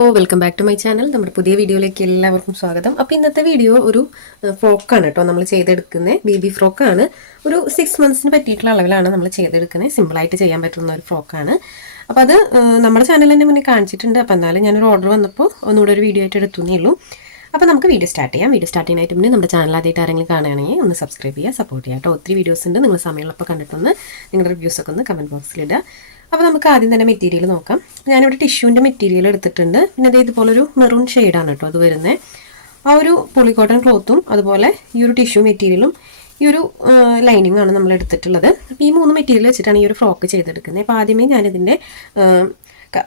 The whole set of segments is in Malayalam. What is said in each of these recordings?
Welcome back to my channel. നമ്മുടെ പുതിയ വീഡിയോയിലേക്ക് എല്ലാവർക്കും സ്വാഗതം. അപ്പോൾ ഇന്നത്തെ വീഡിയോ ഒരു ഫ്രോക്കാണ് കേട്ടോ. നമ്മൾ ചെയ്തെടുക്കുന്നത് ബേബി ഫ്രോക്കാണ്. ഒരു 6 മന്ത്സിന് പറ്റിയിട്ടുള്ള അളവിലാണ് നമ്മൾ ചെയ്തെടുക്കുന്നത്. സിമ്പിളായിട്ട് ചെയ്യാൻ പറ്റുന്ന ഒരു ഫ്രോക്കാണ്. അപ്പോൾ അത് നമ്മുടെ ചാനലിൽ തന്നെ മുന്നേ കാണിച്ചിട്ടുണ്ട്. അപ്പോൾ എന്നാലും ഞാനൊരു ഓർഡർ വന്നപ്പോൾ ഒന്നുകൂടെ ഒരു വീഡിയോ ആയിട്ട് എടുത്തുന്നേ ഉള്ളൂ. അപ്പോൾ നമുക്ക് വീഡിയോ സ്റ്റാർട്ട് ചെയ്യാം. വീഡിയോ സ്റ്റാർട്ട് ചെയ്യാനായിട്ട് മുന്നേ നമ്മുടെ ചാനൽ ആദ്യമായിട്ട് ആരെങ്കിലും കാണുകയാണെങ്കിൽ ഒന്ന് സബ്സ്ക്രൈബ് ചെയ്യുക, സപ്പോർട്ട് ചെയ്യുക കേട്ടോ. ഒത്തിരി വീഡിയോസ് ഉണ്ട്. നിങ്ങൾ സമയമുള്ളപ്പോൾ കണ്ടിട്ടൊന്ന് നിങ്ങളുടെ റിവ്യൂസൊക്കെ ഒന്ന് കമൻറ്റ് ബോക്സിലിടുക. അപ്പോൾ നമുക്ക് ആദ്യം തന്നെ മെറ്റീരിയൽ നോക്കാം. ഞാനിവിടെ ടിഷ്യൂവിൻ്റെ മെറ്റീരിയൽ എടുത്തിട്ടുണ്ട്. പിന്നെ അത് ഇതുപോലൊരു മെറൂൺ ഷെയ്ഡാണ് കേട്ടോ അത് വരുന്നത്. ആ ഒരു പോളി കോട്ടൺ ക്ലോത്തും അതുപോലെ ഈ ഒരു ടിഷ്യൂ മെറ്റീരിയലും ഈ ഒരു ലൈനിങ്ങാണ് നമ്മൾ എടുത്തിട്ടുള്ളത്. അപ്പോൾ ഈ 3 മെറ്റീരിയൽ വെച്ചിട്ടാണ് ഈ ഒരു ഫ്രോക്ക് ചെയ്തെടുക്കുന്നത്. അപ്പോൾ ആദ്യമേ ഞാനിതിൻ്റെ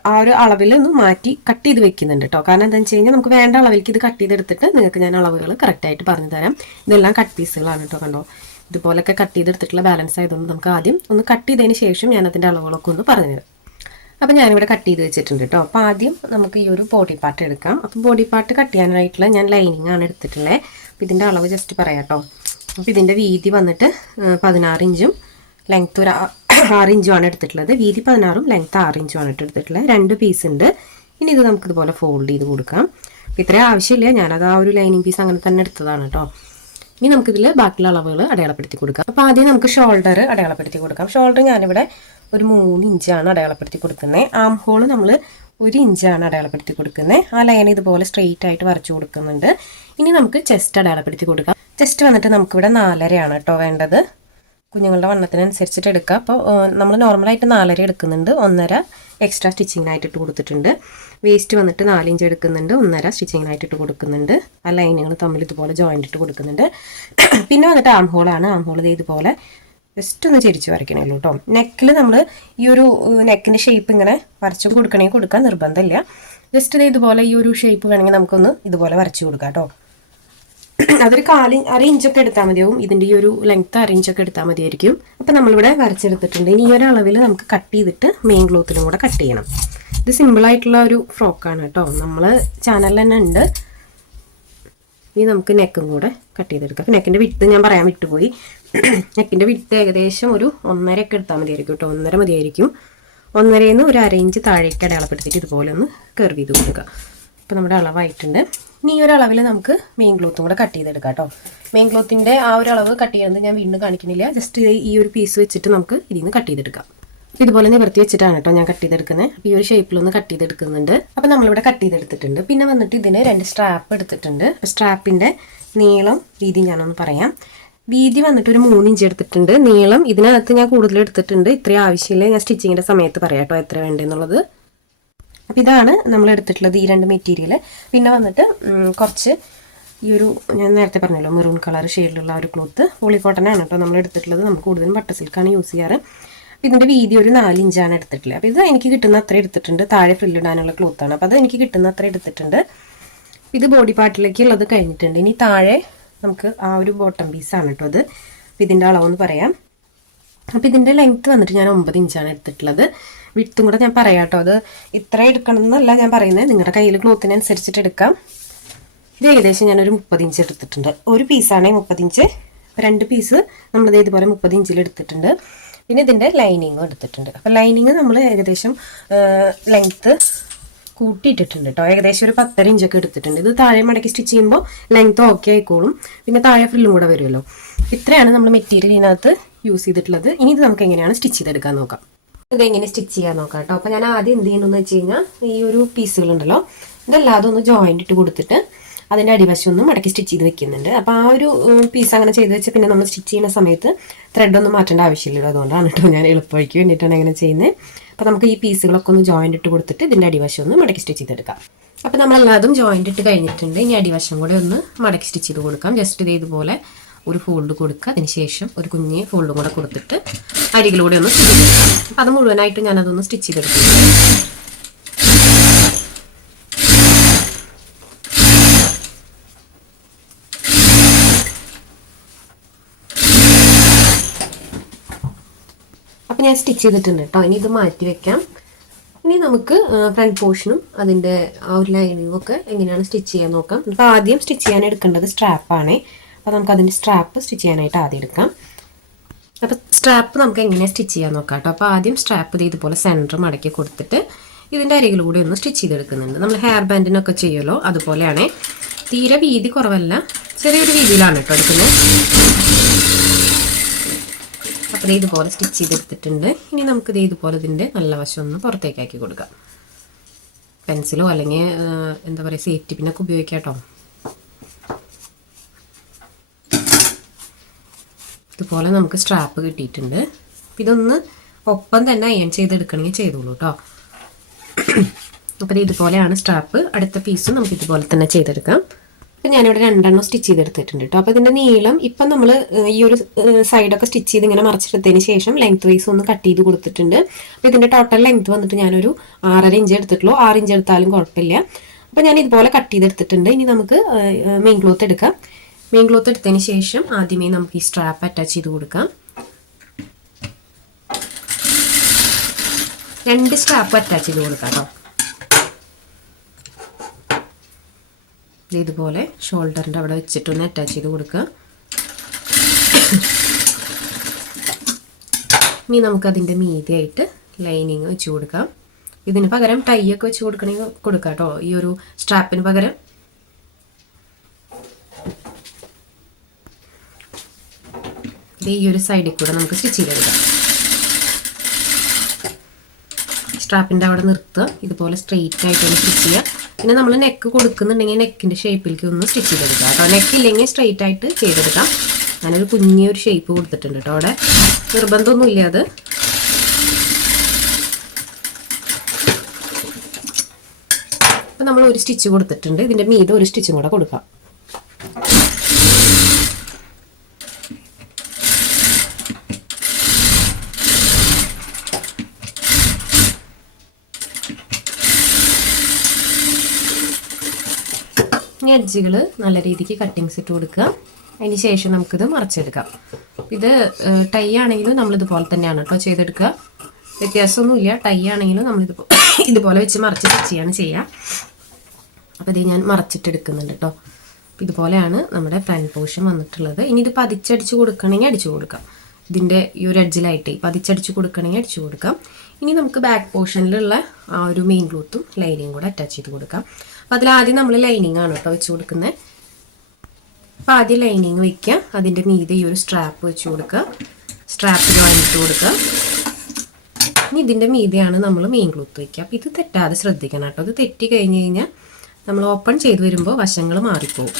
ആ ഒരു അളവിൽ ഒന്ന് മാറ്റി കട്ട് ചെയ്ത് വെക്കുന്നുണ്ട് കേട്ടോ. കാരണം എന്താണെന്ന് വെച്ച് കഴിഞ്ഞാൽ നമുക്ക് വേണ്ട അളവിലേക്ക് ഇത് കട്ട് ചെയ്തെടുത്തിട്ട് നിങ്ങൾക്ക് ഞാൻ അളവുകൾ കറക്റ്റായിട്ട് പറഞ്ഞു തരാം. ഇതെല്ലാം കട്ട് പീസുകളാണ് കേട്ടോ. കണ്ടോ, ഇതുപോലൊക്കെ കട്ട് ചെയ്തെടുത്തിട്ടുള്ള ബാലൻസ് ആയതുകൊണ്ട് നമുക്ക് ആദ്യം ഒന്ന് കട്ട് ചെയ്തതിന് ശേഷം ഞാൻ അതിൻ്റെ അളവുകളൊക്കെ ഒന്ന് പറഞ്ഞുതരാം. അപ്പോൾ ഞാനിവിടെ കട്ട് ചെയ്ത് വെച്ചിട്ടുണ്ട് കേട്ടോ. അപ്പോൾ ആദ്യം നമുക്ക് ഈ ഒരു ബോഡി പാർട്ട് എടുക്കാം. അപ്പോൾ ബോഡി പാർട്ട് കട്ട് ചെയ്യാനായിട്ടുള്ള ഞാൻ ലൈനിങ് ആണ് എടുത്തിട്ടുള്ളത്. അപ്പോൾ ഇതിൻ്റെ അളവ് ജസ്റ്റ് പറയാം കേട്ടോ. അപ്പോൾ ഇതിൻ്റെ വീതി വന്നിട്ട് 16 ഇഞ്ചും ലെങ്ത്ത് ഒരു 6 ഇഞ്ചുമാണ് എടുത്തിട്ടുള്ളത്. വീതി 16ഉം ലെങ്ത്ത് 6 ഇഞ്ചുമാണ് എടുത്തിട്ടുള്ളത്. 2 പീസ് ഉണ്ട്. ഇനി ഇത് നമുക്കിതുപോലെ ഫോൾഡ് ചെയ്ത് കൊടുക്കാം. അപ്പോൾ ഇത്രയും ആവശ്യമില്ല, ഞാനത് ആ ഒരു ലൈനിങ് പീസ് അങ്ങനെ തന്നെ എടുത്തതാണ് കേട്ടോ. ഇനി നമുക്കിതിൽ ബാക്കിയുള്ള അളവുകൾ അടയാളപ്പെടുത്തി കൊടുക്കാം. അപ്പോൾ ആദ്യം നമുക്ക് ഷോൾഡർ അടയാളപ്പെടുത്തി കൊടുക്കാം. ഷോൾഡർ ഞാനിവിടെ ഒരു 3 ഇഞ്ചാണ് അടയാളപ്പെടുത്തി കൊടുക്കുന്നത്. ആം ഹോൾ നമ്മൾ 1 ഇഞ്ചാണ് അടയാളപ്പെടുത്തി കൊടുക്കുന്നത്. ആ ലൈൻ ഇതുപോലെ സ്ട്രെയിറ്റ് ആയിട്ട് വരച്ചു കൊടുക്കുന്നുണ്ട്. ഇനി നമുക്ക് ചെസ്റ്റ് അടയാളപ്പെടുത്തി കൊടുക്കാം. ചെസ്റ്റ് വന്നിട്ട് നമുക്കിവിടെ 4.5 കേട്ടോ വേണ്ടത്. കുഞ്ഞുങ്ങളുടെ വണ്ണത്തിനനുസരിച്ചിട്ട് എടുക്കുക. അപ്പോൾ നമ്മൾ നോർമലായിട്ട് 4.5 എടുക്കുന്നുണ്ട്. 1.5 എക്സ്ട്രാ സ്റ്റിച്ചിങ്ങിനായിട്ട് ഇട്ട് കൊടുത്തിട്ടുണ്ട്. വേസ്റ്റ് വന്നിട്ട് 4 ഇഞ്ച് എടുക്കുന്നുണ്ട്. 1.5 സ്റ്റിച്ചിങ്ങിനായിട്ട് ഇട്ട് കൊടുക്കുന്നുണ്ട്. ആ ലൈനുകൾ തമ്മിൽ ഇതുപോലെ ജോയിൻ്റ് ഇട്ട് കൊടുക്കുന്നുണ്ട്. പിന്നെ വന്നിട്ട് ആം ഹോളാണ്. ആം ഹോൾ ഇതുപോലെ ജസ്റ്റ് ഒന്ന് ചെരിച്ച് വരയ്ക്കണേ ഉള്ളൂ കേട്ടോ. നെക്കിൽ നമ്മൾ ഈ ഒരു നെക്കിൻ്റെ ഷേപ്പ് ഇങ്ങനെ വരച്ച് കൊടുക്കണമെങ്കിൽ കൊടുക്കാൻ നിർബന്ധമില്ല. ജസ്റ്റ് ഇതുപോലെ ഈ ഒരു ഷേപ്പ് വേണമെങ്കിൽ നമുക്കൊന്ന് ഇതുപോലെ വരച്ച് കൊടുക്കാം കേട്ടോ. അതൊരു 1/4 ഇഞ്ചൊക്കെ എടുത്താൽ മതിയാവും. ഇതിൻ്റെ ഈ ഒരു ലെങ്ത്ത് 1/2 ഇഞ്ചൊക്കെ എടുത്താൽ മതിയായിരിക്കും. അപ്പം നമ്മളിവിടെ വരച്ചെടുത്തിട്ടുണ്ട്. ഇനി ഈ ഒരു അളവിൽ നമുക്ക് കട്ട് ചെയ്തിട്ട് മെയിൻ ക്ലോത്തിലും കൂടെ കട്ട് ചെയ്യണം. ഇത് സിമ്പിളായിട്ടുള്ള ഒരു ഫ്രോക്കാണ് കേട്ടോ. നമ്മൾ ചാനലിൽ തന്നെ ഉണ്ട്. ഇനി നമുക്ക് നെക്കും കൂടെ കട്ട് ചെയ്തെടുക്കാം. അപ്പം നെക്കിൻ്റെ വിട്ട് ഞാൻ പറയാൻ വിട്ടുപോയി. നെക്കിൻ്റെ വിട്ട് ഏകദേശം ഒരു 1.5 ഒക്കെ എടുത്താൽ മതിയായിരിക്കും കേട്ടോ. 1.5 മതിയായിരിക്കും. 1.5 ഒരു 1/2 ഇഞ്ച് താഴേക്ക് അടയാളപ്പെടുത്തിയിട്ട് ഇതുപോലെ ഒന്ന് കർവ് ചെയ്ത് കൊടുക്കുക. അപ്പോൾ നമ്മുടെ അളവായിട്ടുണ്ട്. ഇനി ഈ ഒരു അളവിൽ നമുക്ക് മെയിൻ ക്ലോത്തും കൂടെ കട്ട് ചെയ്തെടുക്കാം കേട്ടോ. മെയിൻ ക്ലോത്തിൻ്റെ ആ ഒരു അളവ് കട്ട് ചെയ്യുന്നത് ഞാൻ വീണ്ടും കാണിക്കുന്നില്ല. ജസ്റ്റ് ഈ ഒരു പീസ് വെച്ചിട്ട് നമുക്ക് ഇതിൽ നിന്ന് കട്ട് ചെയ്തെടുക്കാം. ഇതുപോലെ നിവർത്തി വെച്ചിട്ടാണ് കേട്ടോ ഞാൻ കട്ട് ചെയ്തെടുക്കുന്നത്. അപ്പോൾ ഈ ഒരു ഷേപ്പിലൊന്ന് കട്ട് ചെയ്തെടുക്കുന്നുണ്ട്. അപ്പോൾ നമ്മളിവിടെ കട്ട് ചെയ്തെടുത്തിട്ടുണ്ട്. പിന്നെ വന്നിട്ട് ഇതിന് 2 സ്ട്രാപ്പ് എടുത്തിട്ടുണ്ട്. അപ്പോൾ സ്ട്രാപ്പിൻ്റെ നീളം വീതി ഞാനൊന്ന് പറയാം. വീതി വന്നിട്ട് ഒരു 3 ഇഞ്ച് എടുത്തിട്ടുണ്ട്. നീളം ഇതിനകത്ത് ഞാൻ കൂടുതൽ എടുത്തിട്ടുണ്ട്. ഇത്രയും ആവശ്യമില്ല, ഞാൻ സ്റ്റിച്ചിങ്ങിൻ്റെ സമയത്ത് പറയാം കേട്ടോ എത്ര വേണ്ടതെന്നുള്ളത്. അപ്പോൾ ഇതാണ് നമ്മൾ എടുത്തിട്ടുള്ളത് ഈ 2 മെറ്റീരിയൽ. പിന്നെ വന്നിട്ട് കുറച്ച് ഈ ഒരു ഞാൻ നേരത്തെ പറഞ്ഞല്ലോ മെറൂൺ കളർ ഷെയ്ഡിലുള്ള ഒരു ക്ലോത്ത് പോളി കോട്ടനാണ് കേട്ടോ നമ്മൾ എടുത്തിട്ടുള്ളത്. നമുക്ക് കൂടുതലും ബട്ടർ സിൽക്കാണ് യൂസ് ചെയ്യാറ്. അപ്പോൾ ഇതിൻ്റെ വീതി ഒരു 4 ഇഞ്ചാണ് എടുത്തിട്ടുള്ളത്. അപ്പോൾ ഇത് എനിക്ക് കിട്ടുന്ന അത്ര എടുത്തിട്ടുണ്ട്. താഴെ ഫ്രില്ലിടാനുള്ള ക്ലോത്താണ്. അപ്പോൾ അത് എനിക്ക് കിട്ടുന്ന അത്ര എടുത്തിട്ടുണ്ട്. ഇത് ബോഡി പാർട്ടിലേക്ക് ഉള്ളത് കഴിഞ്ഞിട്ടുണ്ട്. ഇനി താഴെ നമുക്ക് ആ ഒരു ബോട്ടം പീസാണ് കേട്ടോ അത്. അപ്പോൾ ഇതിൻ്റെ അളവെന്ന് പറയാം. അപ്പോൾ ഇതിൻ്റെ ലെങ്ത്ത് വന്നിട്ട് ഞാൻ 9 ഇഞ്ചാണ് എടുത്തിട്ടുള്ളത്. വിട്ടും കൂടെ ഞാൻ പറയാം കേട്ടോ. അത് ഇത്ര എടുക്കണം എന്നല്ല ഞാൻ പറയുന്നത്, നിങ്ങളുടെ കയ്യിൽ ക്ലോത്തിനനുസരിച്ചിട്ട് എടുക്കാം. ഇത് ഏകദേശം ഞാനൊരു 30 ഇഞ്ച് എടുത്തിട്ടുണ്ട്. ഒരു പീസാണെങ്കിൽ 30 ഇഞ്ച്, 2 പീസ് നമ്മളിത് ഇതുപോലെ 30 ഇഞ്ചിൽ എടുത്തിട്ടുണ്ട്. പിന്നെ ഇതിൻ്റെ ലൈനിങ്ങും എടുത്തിട്ടുണ്ട്. അപ്പോൾ ലൈനിങ് നമ്മൾ ഏകദേശം ലെങ്ത്ത് കൂട്ടിയിട്ടിട്ടുണ്ട് കേട്ടോ. ഏകദേശം ഒരു 10.5 ഇഞ്ചൊക്കെ എടുത്തിട്ടുണ്ട്. ഇത് താഴെ മടക്കി സ്റ്റിച്ച് ചെയ്യുമ്പോൾ ലെങ്ത്ത് ഓക്കെ ആയിക്കോളും. പിന്നെ താഴെ ഫ്രില്ലും കൂടെ വരുമല്ലോ. ഇത്രയാണ് നമ്മൾ മെറ്റീരിയൽ ഇതിനകത്ത് യൂസ് ചെയ്തിട്ടുള്ളത്. ഇനി ഇത് നമുക്ക് എങ്ങനെയാണ് സ്റ്റിച്ച് ചെയ്തെടുക്കാൻ നോക്കാം. ഇതെങ്ങനെ സ്റ്റിച്ച് ചെയ്യാൻ നോക്കാം കേട്ടോ. അപ്പോൾ ഞാൻ ആദ്യം എന്ത് ചെയ്യണമെന്ന് വെച്ച് കഴിഞ്ഞാൽ ഈ ഒരു പീസുകളുണ്ടല്ലോ ഇതെല്ലാതും ഒന്ന് ജോയിൻ്റ് ഇട്ട് കൊടുത്തിട്ട് അതിൻ്റെ അടിവശം ഒന്ന് മടക്കി സ്റ്റിച്ച് ചെയ്ത് വെക്കുന്നുണ്ട്. അപ്പോൾ ആ ഒരു പീസ് അങ്ങനെ ചെയ്ത് വെച്ചാൽ പിന്നെ നമ്മൾ സ്റ്റിച്ച് ചെയ്യുന്ന സമയത്ത് ത്രെഡൊന്നും മാറ്റേണ്ട ആവശ്യമില്ലല്ലോ. അതുകൊണ്ടാണ് കേട്ടോ ഞാൻ എളുപ്പമായിക്ക് വേണ്ടിയിട്ടാണ് അങ്ങനെ ചെയ്യുന്നത്. അപ്പോൾ നമുക്ക് ഈ പീസുകളൊക്കെ ഒന്ന് ജോയിൻ്റ് ഇട്ട് കൊടുത്തിട്ട് ഇതിൻ്റെ അടിവശം ഒന്ന് മടക്കി സ്റ്റിച്ച് ചെയ്തെടുക്കാം. അപ്പോൾ നമ്മളെല്ലാതും ജോയിൻ്റ് ഇട്ട് കഴിഞ്ഞിട്ടുണ്ട്. ഇനി അടിവശം കൂടെ ഒന്ന് മടക്കി സ്റ്റിച്ച് ചെയ്ത് കൊടുക്കാം. ജസ്റ്റ് ഇതുപോലെ ഒരു ഫോൾഡ് കൊടുക്കുക. അതിന് ശേഷം ഒരു കുഞ്ഞ് ഫോൾഡും കൂടെ കൊടുത്തിട്ട് അരികിലൂടെ ഒന്ന് സ്റ്റിച്ച് ചെയ്തെടുക്കാം. അപ്പോൾ അത് മുഴുവനായിട്ട് ഞാനതൊന്ന് സ്റ്റിച്ച് ചെയ്തെടുക്കും. അപ്പോൾ ഞാൻ സ്റ്റിച്ച് ചെയ്തിട്ടുണ്ട് കേട്ടോ. ഇനി ഇത് മാറ്റി വെക്കാം. ഇനി നമുക്ക് ഫ്രണ്ട് പോർഷനും അതിൻ്റെ ആ ഒരു ലൈനിങ്ങും ഒക്കെ എങ്ങനെയാണ് സ്റ്റിച്ച് ചെയ്യാൻ നോക്കാം. അപ്പോൾ ആദ്യം സ്റ്റിച്ച് ചെയ്യാൻ എടുക്കേണ്ടത് സ്ട്രാപ്പാണ്. അപ്പോൾ നമുക്ക് അതിൻ്റെ സ്ട്രാപ്പ് സ്റ്റിച്ച് ചെയ്യാനായിട്ട് ആദ്യം എടുക്കാം. അപ്പോൾ സ്ട്രാപ്പ് നമുക്ക് എങ്ങനെ സ്റ്റിച്ച് ചെയ്യാൻ നോക്കാം കേട്ടോ. അപ്പോൾ ആദ്യം സ്ട്രാപ്പ് ഇതുപോലെ സെൻറ്റർ മടക്കി കൊടുത്തിട്ട് ഇതിൻ്റെ അരികിൽ കൂടി ഒന്ന് സ്റ്റിച്ച് ചെയ്തെടുക്കുന്നുണ്ട്. നമ്മൾ ഹെയർ ബാൻഡിനൊക്കെ ചെയ്യുമല്ലോ അതുപോലെയാണ്. തീരെ വീതി കുറവല്ല, ചെറിയൊരു വീതിയിലാണ് കേട്ടോ എടുക്കുന്നത്. അപ്പോൾ ഇതുപോലെ സ്റ്റിച്ച് ചെയ്തെടുത്തിട്ടുണ്ട്. ഇനി നമുക്കിത് ഇതുപോലെ ഇതിൻ്റെ നല്ല വശം ഒന്ന് പുറത്തേക്കാക്കി കൊടുക്കാം. പെൻസിലോ അല്ലെങ്കിൽ എന്താ പറയുക സേഫ്റ്റി പിന്നൊക്കെ ഉപയോഗിക്കാം കേട്ടോ. ഇതുപോലെ നമുക്ക് സ്ട്രാപ്പ് കിട്ടിയിട്ടുണ്ട്. ഇതൊന്ന് ഒപ്പം തന്നെ അയൺ ചെയ്തെടുക്കണമെങ്കിൽ ചെയ്തോളൂ കേട്ടോ. അപ്പോൾ ഇതുപോലെയാണ് സ്ട്രാപ്പ്. അടുത്ത പീസും നമുക്ക് ഇതുപോലെ തന്നെ ചെയ്തെടുക്കാം. അപ്പം ഞാനിവിടെ 2 എണ്ണം സ്റ്റിച്ച് ചെയ്തെടുത്തിട്ടുണ്ട് കേട്ടോ. അപ്പോൾ ഇതിൻ്റെ നീളം ഇപ്പം നമ്മൾ ഈ ഒരു സൈഡൊക്കെ സ്റ്റിച്ച് ചെയ്ത് ഇങ്ങനെ മറിച്ചെടുത്തതിന് ശേഷം ലെങ്ത് വൈസ് ഒന്ന് കട്ട് ചെയ്ത് കൊടുത്തിട്ടുണ്ട്. അപ്പോൾ ഇതിൻ്റെ ടോട്ടൽ ലെങ്ത് വന്നിട്ട് ഞാനൊരു 6.5 ഇഞ്ച് എടുത്തിട്ടുള്ളൂ. 6 ഇഞ്ച് എടുത്താലും കുഴപ്പമില്ല. അപ്പോൾ ഞാൻ ഇതുപോലെ കട്ട് ചെയ്തെടുത്തിട്ടുണ്ട്. ഇനി നമുക്ക് മെയിൻ ക്ലോത്ത് എടുക്കാം. മെയിൻ ക്ലോത്ത് എടുത്തതിന് ശേഷം ആദ്യമേ നമുക്ക് ഈ സ്ട്രാപ്പ് അറ്റാച്ച് ചെയ്ത് കൊടുക്കാം. 2 സ്ട്രാപ്പ് അറ്റാച്ച് ചെയ്ത് കൊടുക്കാം കേട്ടോ. ഇതുപോലെ ഷോൾഡറിൻ്റെ അവിടെ വെച്ചിട്ടൊന്ന് അറ്റാച്ച് ചെയ്ത് കൊടുക്കുക. ഇനി നമുക്കതിൻ്റെ മീതിയായിട്ട് ലൈനിങ് വെച്ച് കൊടുക്കാം. ഇതിന് പകരം ടൈ ഒക്കെ വെച്ച് കൊടുക്കണമെങ്കിൽ കൊടുക്കാം കേട്ടോ. ഈ ഒരു സ്ട്രാപ്പിന് പകരം ഈ ഒരു സൈഡിൽ കൂടെ നമുക്ക് സ്റ്റിച്ച് ചെയ്തെടുക്കാം. സ്ട്രാപ്പിൻ്റെ അവിടെ നിർത്തുക. ഇതുപോലെ സ്ട്രെയിറ്റ് ആയിട്ടൊന്ന് സ്റ്റിച്ച് ചെയ്യുക. പിന്നെ നമ്മൾ നെക്ക് കൊടുക്കുന്നുണ്ടെങ്കിൽ നെക്കിൻ്റെ ഷേപ്പിലേക്ക് ഒന്ന് സ്റ്റിച്ച് ചെയ്തെടുക്കുക കേട്ടോ. നെക്കില്ലെങ്കിൽ സ്ട്രെയിറ്റ് ആയിട്ട് ചെയ്തെടുക്കാം. ഞാനൊരു കുഞ്ഞൊരു ഷേപ്പ് കൊടുത്തിട്ടുണ്ട് കേട്ടോ. അവിടെ നിർബന്ധമൊന്നുമില്ല അത്. അപ്പം നമ്മൾ ഒരു സ്റ്റിച്ച് കൊടുത്തിട്ടുണ്ട്. ഇതിൻ്റെ മീതെ ഒരു സ്റ്റിച്ചും കൂടെ കൊടുക്കാം. എഡ്ജുകൾ നല്ല രീതിക്ക് കട്ടിങ്സ് ഇട്ട് കൊടുക്കുക. അതിന് ശേഷം നമുക്കിത് മറിച്ചെടുക്കാം. ഇത് ടൈ ആണെങ്കിലും നമ്മളിതുപോലെ തന്നെയാണ് കേട്ടോ ചെയ്തെടുക്കുക. വ്യത്യാസമൊന്നുമില്ല. ടൈ ആണെങ്കിലും ഇതുപോലെ വെച്ച് മറിച്ച് സ്റ്റിച്ച് ചെയ്യാണ് ചെയ്യുക. അപ്പോൾ ഇത് ഞാൻ മറിച്ചിട്ടെടുക്കുന്നുണ്ട് കേട്ടോ. ഇതുപോലെയാണ് നമ്മുടെ ഫ്രണ്ട് പോർഷൻ വന്നിട്ടുള്ളത്. ഇനി ഇത് പതിച്ചടിച്ച് കൊടുക്കണമെങ്കിൽ അടിച്ചു കൊടുക്കാം. ഇതിൻ്റെ ഈ ഒരു എഡ്ജിലായിട്ട് പതിച്ചടിച്ച് കൊടുക്കണമെങ്കിൽ അടിച്ചു കൊടുക്കാം. ഇനി നമുക്ക് ബാക്ക് പോർഷനിലുള്ള ആ ഒരു മെയിൻ ക്ലോത്തും ലൈനിങ്ങും കൂടെ അറ്റാച്ച് ചെയ്ത് കൊടുക്കാം. അപ്പോൾ അതിലാദ്യം നമ്മൾ ലൈനിങ് ആണ് കേട്ടോ വെച്ച് കൊടുക്കുന്നത്. അപ്പോൾ ആദ്യം ലൈനിങ് വയ്ക്കുക. അതിൻ്റെ മീതെ ഈ ഒരു സ്ട്രാപ്പ് വെച്ച് കൊടുക്കുക. സ്ട്രാപ്പിന് വാങ്ങിയിട്ട് കൊടുക്കുക. ഇനി ഇതിൻ്റെ മീതെയാണ് നമ്മൾ മെയിൻ ക്ലോത്ത് വയ്ക്കുക. അപ്പോൾ ഇത് തെറ്റാതെ ശ്രദ്ധിക്കണം കേട്ടോ. ഇത് തെറ്റി കഴിഞ്ഞ് കഴിഞ്ഞാൽ നമ്മൾ ഓപ്പൺ ചെയ്ത് വരുമ്പോൾ വശങ്ങൾ മാറിപ്പോവും.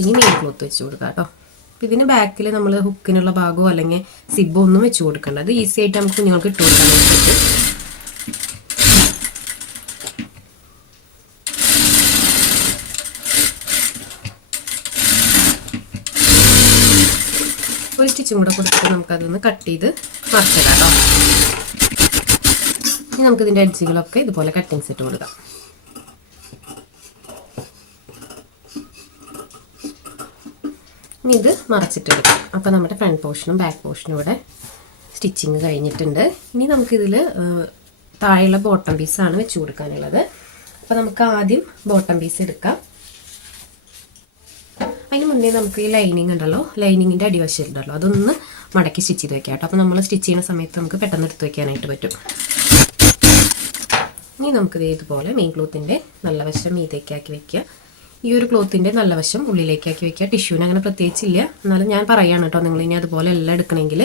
ഇനി മെയിൻ ക്ലോത്ത് വെച്ച് കൊടുക്കുക കേട്ടോ. അപ്പോൾ ഇതിന് ബാക്കിൽ നമ്മൾ ഹുക്കിനുള്ള ഭാഗമോ അല്ലെങ്കിൽ സിബോ ഒന്നും വെച്ച് കൊടുക്കേണ്ട. അത് ഈസി ആയിട്ട് നമുക്ക് കുഞ്ഞുങ്ങൾക്ക് ഇട്ട് കൊടുക്കാൻ പറ്റും. ഒരു സ്റ്റിച്ചും കൂടെ കൊടുത്തിട്ട് നമുക്കതൊന്ന് കട്ട് ചെയ്ത് മറിച്ചിടാം കേട്ടോ. ഇനി നമുക്കിതിൻ്റെ എഡ്ജുകളൊക്കെ ഇതുപോലെ കട്ടിങ്സ് ഇട്ട് കൊടുക്കാം. ഇനി ഇത് മറച്ചിട്ടെടുക്കാം. അപ്പോൾ നമ്മുടെ ഫ്രണ്ട് പോർഷനും ബാക്ക് പോർഷനും ഇവിടെ സ്റ്റിച്ചിങ് കഴിഞ്ഞിട്ടുണ്ട്. ഇനി നമുക്കിതിൽ താഴെയുള്ള ബോട്ടം പീസാണ് വെച്ച് കൊടുക്കാനുള്ളത്. അപ്പോൾ നമുക്ക് ആദ്യം ബോട്ടം പീസ് എടുക്കാം. അതിന് മുന്നേ നമുക്ക് ഈ ലൈനിങ് ഉണ്ടല്ലോ, ലൈനിങ്ങിൻ്റെ അടിവശം ഉണ്ടല്ലോ, അതൊന്ന് മടക്കി സ്റ്റിച്ച് ചെയ്ത് വെക്കാം കേട്ടോ. അപ്പോൾ നമ്മൾ സ്റ്റിച്ച് ചെയ്യുന്ന സമയത്ത് നമുക്ക് പെട്ടെന്ന് എടുത്ത് വയ്ക്കാനായിട്ട് പറ്റും. ഇനി നമുക്കിത് ഇതുപോലെ മെയിൻ ക്ലോത്തിൻ്റെ നല്ല വശം മീതേക്കാക്കി വെക്കുക. ഈ ഒരു ക്ലോത്തിൻ്റെ നല്ല വശം ഉള്ളിലേക്കാക്കി വെക്കുക. ടിഷ്യൂവിന് അങ്ങനെ പ്രത്യേകിച്ചില്ല, എന്നാലും ഞാൻ പറയുകയാണ് കേട്ടോ. നിങ്ങൾ ഇനി അതുപോലെ എല്ലാം എടുക്കണമെങ്കിൽ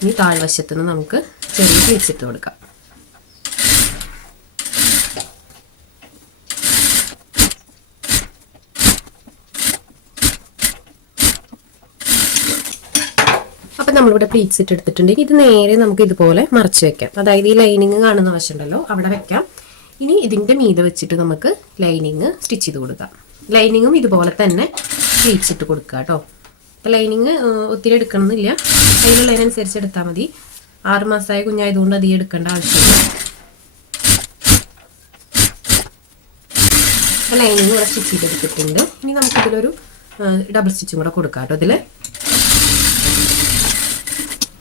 ഇനി താഴ്വശത്ത് നിന്ന് നമുക്ക് ചെറിയ പീസിട്ട് കൊടുക്കാം. അപ്പം നമ്മളിവിടെ പ്ലീറ്റ്സ് ഇട്ട് എടുത്തിട്ടുണ്ട്. ഇത് നേരെ നമുക്ക് ഇതുപോലെ മറച്ച് വെക്കാം. അതായത് ഈ ലൈനിങ് കാണുന്ന വശമുണ്ടല്ലോ അവിടെ വെക്കാം. ഇനി ഇതിൻ്റെ മീതെ വെച്ചിട്ട് നമുക്ക് ലൈനിങ് സ്റ്റിച്ച് ചെയ്ത് കൊടുക്കാം. ലൈനിങ്ങും ഇതുപോലെ തന്നെ പ്ലീറ്റ്സ് ഇട്ട് കൊടുക്കുക കേട്ടോ. അപ്പോൾ ലൈനിങ് ഒത്തിരി എടുക്കണമെന്നില്ല, അതിനുള്ളതിനനുസരിച്ച് എടുത്താൽ മതി. 6 മാസമായ കുഞ്ഞായതുകൊണ്ട് അധികം എടുക്കേണ്ട ആവശ്യമില്ല. അപ്പോൾ ലൈനിങ് ഇവിടെ സ്റ്റിച്ച് ചെയ്തെടുത്തിട്ടുണ്ട്. ഇനി നമുക്കിതിലൊരു ഡബിൾ സ്റ്റിച്ചും കൂടെ കൊടുക്കാം കേട്ടോ ഇതിൽ.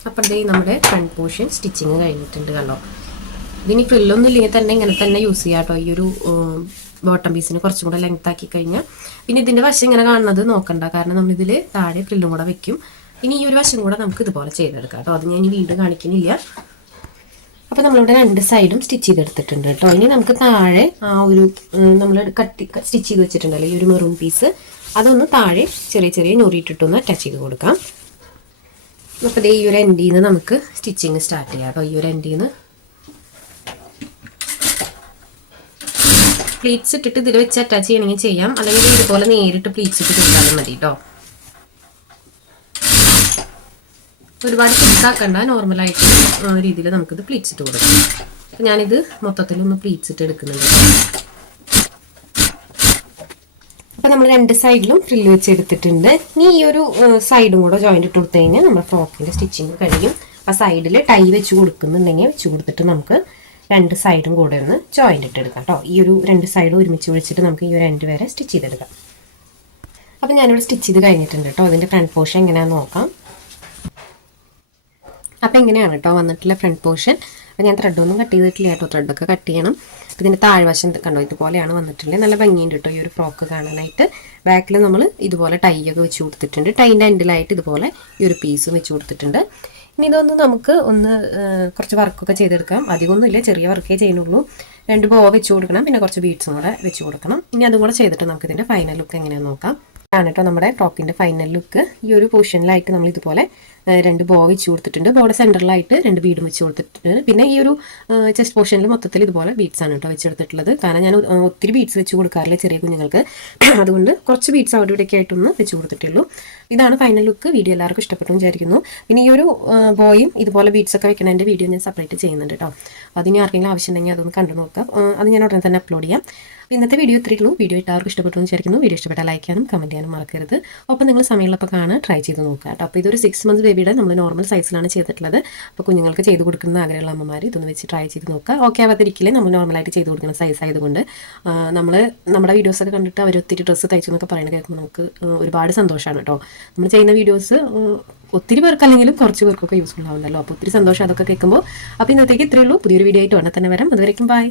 അപ്പോൾ ഇതേ നമ്മുടെ ഫ്രണ്ട് പോർഷൻ സ്റ്റിച്ചിങ് കഴിഞ്ഞിട്ടുണ്ട് കണ്ടോ. ഇതിനി ഫ്രില്ലൊന്നും ഇല്ലെങ്കിൽ തന്നെ ഇങ്ങനെ തന്നെ യൂസ് ചെയ്യാം കേട്ടോ. ഈ ഒരു ബോട്ടം പീസിന് കുറച്ചും കൂടെ ലെങ്ത് ആക്കി കഴിഞ്ഞാൽ പിന്നെ ഇതിൻ്റെ വശം ഇങ്ങനെ കാണുന്നത് നോക്കണ്ട, കാരണം നമ്മളിതിൽ താഴെ ഫ്രില്ലും കൂടെ വെക്കും. ഇനി ഈ ഒരു വശം കൂടെ നമുക്ക് ഇതുപോലെ ചെയ്തെടുക്കാം കേട്ടോ. അത് ഞാൻ വീണ്ടും കാണിക്കുന്നില്ല. അപ്പോൾ നമ്മളിവിടെ രണ്ട് സൈഡും സ്റ്റിച്ച് ചെയ്തെടുത്തിട്ടുണ്ട് കേട്ടോ. ഇനി നമുക്ക് താഴെ ആ ഒരു നമ്മൾ സ്റ്റിച്ച് ചെയ്ത് വെച്ചിട്ടുണ്ടല്ലോ ഈ ഒരു മെറൂൺ പീസ്, അതൊന്ന് താഴെ ചെറിയ ചെറിയ ഞൊറിയിട്ടിട്ടൊന്ന് ടച്ച് ചെയ്ത് കൊടുക്കാം. അപ്പോൾ ഈ ഒരു എൻഡിൽ നിന്ന് നമുക്ക് സ്റ്റിച്ചിങ് സ്റ്റാർട്ട് ചെയ്യാം കേട്ടോ. ഈ ഒരു എൻഡിൽ നിന്ന് പ്ലീറ്റ്സ് ഇട്ടിട്ട് ഇതിൽ വെച്ച് അറ്റാച്ച് ചെയ്യണമെങ്കിൽ ചെയ്യാം, അല്ലെങ്കിൽ ഇതുപോലെ നേരിട്ട് പ്ലീറ്റ്സ് ഇട്ട് കൊടുത്താലും മതി കേട്ടോ. ഒരുപാട് തിക്കാക്കണ്ട, നോർമലായിട്ട് രീതിയിൽ നമുക്കിത് പ്ലീറ്റ്സ് ഇട്ട് കൊടുക്കാം. അപ്പം ഞാനിത് മൊത്തത്തിലൊന്ന് പ്ലീറ്റ്സ് ഇട്ട് എടുക്കുന്നുണ്ട്. അപ്പം നമ്മൾ രണ്ട് സൈഡിലും ഫ്രില്ല് വെച്ച് എടുത്തിട്ടുണ്ട്. ഇനി ഈ ഒരു സൈഡും കൂടെ ജോയിൻ്റ് ഇട്ട് കൊടുത്തു കഴിഞ്ഞാൽ നമ്മുടെ ഫ്രോക്കിൻ്റെ സ്റ്റിച്ചിങ് കഴിയും. ആ സൈഡിൽ ടൈ വെച്ച് കൊടുക്കുന്നുണ്ടെങ്കിൽ വെച്ച് കൊടുത്തിട്ട് നമുക്ക് രണ്ട് സൈഡും കൂടെ ഒന്ന് ജോയിൻ്റ് ഇട്ട് എടുക്കാം കേട്ടോ. ഈ ഒരു രണ്ട് സൈഡും ഒരുമിച്ച് വിളിച്ചിട്ട് നമുക്ക് ഈ ഒരു എൻഡ് വരെ സ്റ്റിച്ച് ചെയ്തെടുക്കാം. അപ്പം ഞാനിവിടെ സ്റ്റിച്ച് ചെയ്ത് കഴിഞ്ഞിട്ടുണ്ട് കേട്ടോ. അതിൻ്റെ ഫ്രണ്ട് പോർഷൻ എങ്ങനെയാണെന്ന് നോക്കാം. അപ്പോൾ എങ്ങനെയാണ് കേട്ടോ വന്നിട്ടുള്ള ഫ്രണ്ട് പോർഷൻ. അപ്പോൾ ഞാൻ ത്രെഡൊന്നും കട്ട് ചെയ്തിട്ടില്ല കേട്ടോ, ത്രെഡൊക്കെ കട്ട് ചെയ്യണം. ഇതിൻ്റെ താഴ്വശം കണ്ടോ ഇതുപോലെയാണ് വന്നിട്ടുള്ളത്. നല്ല ഭംഗിയുണ്ട് കേട്ടോ ഈ ഒരു ഫ്രോക്ക് കാണാനായിട്ട്. ബാക്കിൽ നമ്മൾ ഇതുപോലെ ടൈ ഒക്കെ വെച്ച് കൊടുത്തിട്ടുണ്ട്. ടൈൻ്റെ എൻഡിലായിട്ട് ഇതുപോലെ ഈ ഒരു പീസും വെച്ച് കൊടുത്തിട്ടുണ്ട്. ഇനി ഇതൊന്ന് നമുക്ക് കുറച്ച് വർക്കൊക്കെ ചെയ്തെടുക്കാം. അധികമൊന്നുമില്ല, ചെറിയ വർക്കേ ചെയ്യുന്നുള്ളൂ. രണ്ട് ബോ വെച്ച് കൊടുക്കണം, പിന്നെ കുറച്ച് ബീഡ്സും കൂടെ വെച്ച് കൊടുക്കണം. ഇനി അതും കൂടെ ചെയ്തിട്ട് നമുക്ക് ഇതിൻ്റെ ഫൈനൽ ലുക്ക് എങ്ങനെയാണെന്ന് നോക്കാം. ആണ് കേട്ടോ നമ്മുടെ ഫ്രോക്കിൻ്റെ ഫൈനൽ ലുക്ക്. ഈ ഒരു പോർഷനിലായിട്ട് നമ്മൾ ഇതുപോലെ രണ്ട് ബോ വെച്ച് കൊടുത്തിട്ടുണ്ട്. ബോയുടെ സെൻറ്ററിലായിട്ട് രണ്ട് ബീഡും വെച്ച് കൊടുത്തിട്ടുണ്ട്. പിന്നെ ഈ ഒരു ചെസ്റ്റ് പോർഷനിൽ മൊത്തത്തിൽ ഇതുപോലെ ബീഡ്സ് ആണ് കേട്ടോ വെച്ചെടുത്തിട്ടുള്ളത്. കാരണം ഞാൻ ഒത്തിരി ബീഡ്സ് വെച്ച് കൊടുക്കാറില്ല ചെറിയ കുഞ്ഞുങ്ങൾക്ക്, അതുകൊണ്ട് കുറച്ച് ബീഡ്സ് അവിടെ ഇവിടെയൊക്കെ ആയിട്ടൊന്ന് വെച്ച് കൊടുത്തിട്ടുള്ളൂ. ഇതാണ് ഫൈനൽ ലുക്ക്. വീഡിയോ എല്ലാവർക്കും ഇഷ്ടപ്പെട്ടു വിചാരിക്കുന്നു. പിന്നെ ഈ ഒരു ബോയും ഇതുപോലെ ബീഡ്സ് ഒക്കെ വെക്കുന്നതിൻ്റെ വീഡിയോ ഞാൻ സെപ്പറേറ്റ് ചെയ്യുന്നുണ്ട് കേട്ടോ. അതിന് ആർക്കെങ്കിലും ആവശ്യമുണ്ടെങ്കിൽ അതൊന്ന് കണ്ടു നോക്കാം. അത് ഞാൻ ഉടനെ തന്നെ അപ്ലോഡ് ചെയ്യാം. ഇന്നത്തെ വീഡിയോ ഇത്രയേ ഉള്ളൂ. വീഡിയോ എല്ലാവർക്കും ഇഷ്ടപ്പെട്ടു വിചാരിക്കുന്നു. വീഡിയോ ഇഷ്ടപ്പെട്ടാൽ ലൈക്ക് ചെയ്യാനും കമൻറ്റ് ചെയ്യാനും മറക്കരുത്. ഒപ്പം നിങ്ങൾ സമയമുള്ളപ്പോൾ കാണാൻ ട്രൈ ചെയ്ത് നോക്കുക കേട്ടോ. അപ്പോൾ ഇതൊരു 6 months ബേബിയുടെ നമ്മൾ നോർമൽ സൈസിലാണ് ചെയ്തിട്ടുള്ളത്. അപ്പോൾ കുഞ്ഞുങ്ങൾക്ക് ചെയ്ത് കൊടുക്കുന്ന ആഗ്രഹമുള്ള അമ്മമാർ ഇതൊന്ന് വെച്ച് ട്രൈ ചെയ്ത് നോക്കുക. ഓക്കെ ആവാതിരിക്കില്ലേ, നമ്മൾ നോർമലായിട്ട് ചെയ്ത് കൊടുക്കുന്ന സൈസ് ആയതുകൊണ്ട് നമ്മുടെ വീഡിയോസൊക്കെ കണ്ടിട്ട് അവർ ഒത്തിരി ഡ്രസ്സ് തയ്ച്ചു എന്നൊക്കെ പറയുന്നത് കേൾക്കുമ്പോൾ നമുക്ക് ഒരുപാട് സന്തോഷമാണ് കേട്ടോ. നമ്മൾ ചെയ്യുന്ന വീഡിയോസ് ഒത്തിരി പേർക്ക് അല്ലെങ്കിലും കുറച്ച് പേർക്കൊക്കെ യൂസ്ഫുൾ ആവുന്നല്ലോ. അപ്പോൾ ഒത്തിരി സന്തോഷം അതൊക്കെ കേൾക്കുമ്പോൾ. അപ്പോൾ ഇന്നത്തേക്ക് ഇത്രയേ ഉള്ളൂ. പുതിയൊരു വീഡിയോ ആയിട്ട് ഉടനെ തന്നെ വരാം. അതുവരേക്കും ബൈ.